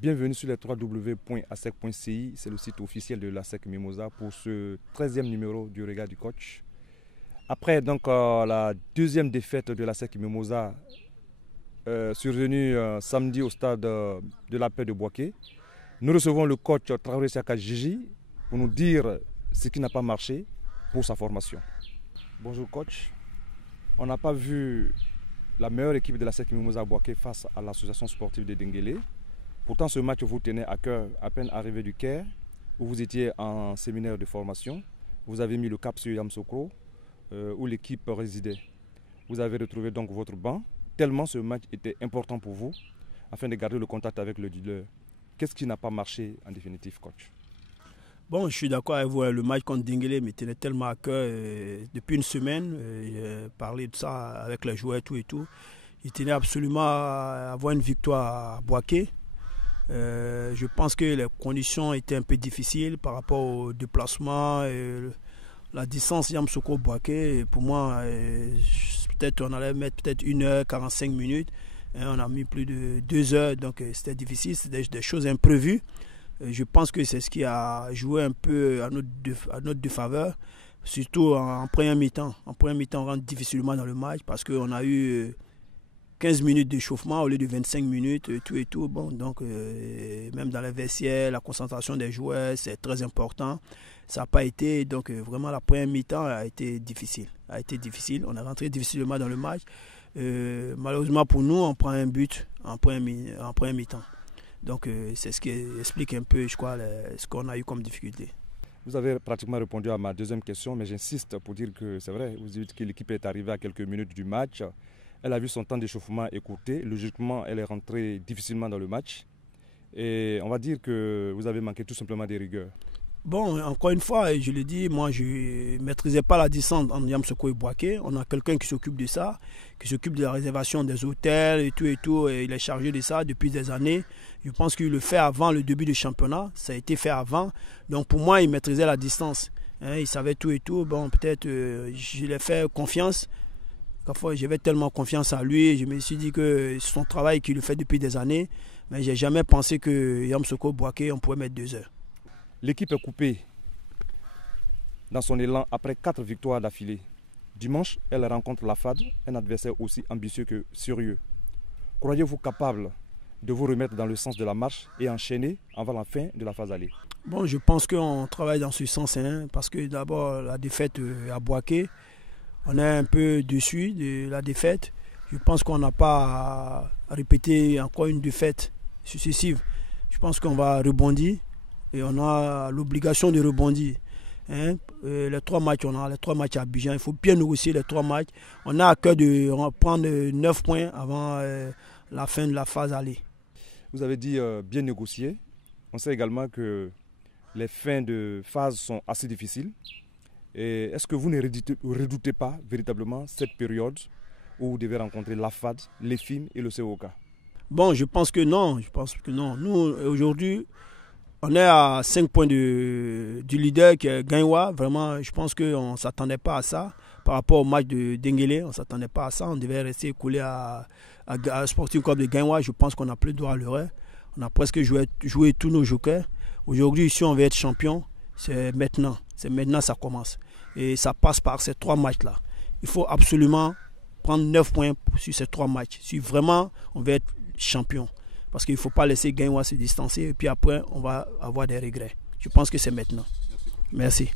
Bienvenue sur les www.asec.ci, c'est le site officiel de l'ASEC Mimosa pour ce 13e numéro du Regard du coach. Après donc la deuxième défaite de l'ASEC Mimosa survenue samedi au stade de la Paix de Boaké, nous recevons le coach Traoré Siaka Gigi pour nous dire ce qui n'a pas marché pour sa formation. Bonjour coach, on n'a pas vu la meilleure équipe de l'ASEC Mimosa à Boaké face à l'association sportive de Denguélé. Pourtant, ce match vous tenait à cœur à peine arrivé du Caire, où vous étiez en séminaire de formation. Vous avez mis le cap sur Yamoussoukro, où l'équipe résidait. Vous avez retrouvé donc votre banc, tellement ce match était important pour vous, afin de garder le contact avec le leader. Qu'est-ce qui n'a pas marché en définitive, coach? Bon, je suis d'accord avec vous. Le match contre Denguélé me tenait tellement à cœur. Depuis une semaine, j'ai parlé de ça avec les joueurs tout et tout. Il tenait absolument à avoir une victoire à Boaké. Je pense que les conditions étaient un peu difficiles par rapport au déplacement et la distance Yamoussoukro-Boaké. Pour moi, peut-être on allait mettre peut-être 1h45 minutes. On a mis plus de 2 heures, donc c'était difficile, c'était des choses imprévues. Je pense que c'est ce qui a joué un peu à notre défaveur, surtout en première mi-temps. En première mi-temps, on rentre difficilement dans le match parce qu'on a eu 15 minutes d'échauffement au lieu de 25 minutes, tout et tout. Bon, donc, même dans les vestiaires, la concentration des joueurs, c'est très important. Ça n'a pas été, donc vraiment la première mi-temps a été difficile. On est rentré difficilement dans le match. Malheureusement pour nous, on prend un but en première mi-temps. Donc, c'est ce qui explique un peu, je crois, ce qu'on a eu comme difficulté. Vous avez pratiquement répondu à ma deuxième question, mais j'insiste pour dire que c'est vrai. Vous dites que l'équipe est arrivée à quelques minutes du match. Elle a vu son temps d'échauffement écourté. Logiquement, elle est rentrée difficilement dans le match. Et on va dire que vous avez manqué tout simplement des rigueurs. Bon, encore une fois, je le dis, moi je ne maîtrisais pas la distance entre Yamoussoukro et Boaké. On a quelqu'un qui s'occupe de ça, qui s'occupe de la réservation des hôtels et tout. Et il est chargé de ça depuis des années. Je pense qu'il le fait avant le début du championnat. Ça a été fait avant. Donc pour moi, il maîtrisait la distance. Il savait tout et tout. Bon, peut-être je lui ai fait confiance. Parfois, j'avais tellement confiance en lui. Je me suis dit que c'est son travail qu'il le fait depuis des années. Mais je n'ai jamais pensé que Yamoussoukro-Boaké, on pouvait mettre 2 heures. L'équipe est coupée dans son élan après 4 victoires d'affilée. Dimanche, elle rencontre la FAD, un adversaire aussi ambitieux que sérieux. Croyez-vous capable de vous remettre dans le sens de la marche et enchaîner avant la fin de la phase aller? Bon, je pense qu'on travaille dans ce sens, parce que d'abord, la défaite à Boaké, on est un peu déçu de la défaite. Je pense qu'on n'a pas à répéter encore une défaite successive. Je pense qu'on va rebondir. Et on a l'obligation de rebondir. Les 3 matchs, on a les 3 matchs à Abidjan. Il faut bien négocier les 3 matchs. On a à cœur de prendre 9 points avant la fin de la phase aller. Vous avez dit bien négocier. On sait également que les fins de phase sont assez difficiles. Est-ce que vous ne redoutez pas véritablement cette période où vous devez rencontrer la FAD, l'EFIM et le COK? Bon, je pense que non. Nous, aujourd'hui, on est à 5 points du leader qui est Gaïwa. Vraiment, je pense qu'on ne s'attendait pas à ça. Par rapport au match de Denguélé, on ne s'attendait pas à ça. On devait rester collé à Sporting Club de Gaïwa. Je pense qu'on n'a plus droit à l'erreur. On a presque joué tous nos jokers. Aujourd'hui, si on veut être champion, c'est maintenant. C'est maintenant que ça commence. Et ça passe par ces 3 matchs-là. Il faut absolument prendre 9 points sur ces 3 matchs. Si vraiment on veut être champion. Parce qu'il ne faut pas laisser Gaïwa se distancer et puis après, on va avoir des regrets. Je pense que c'est maintenant. Merci.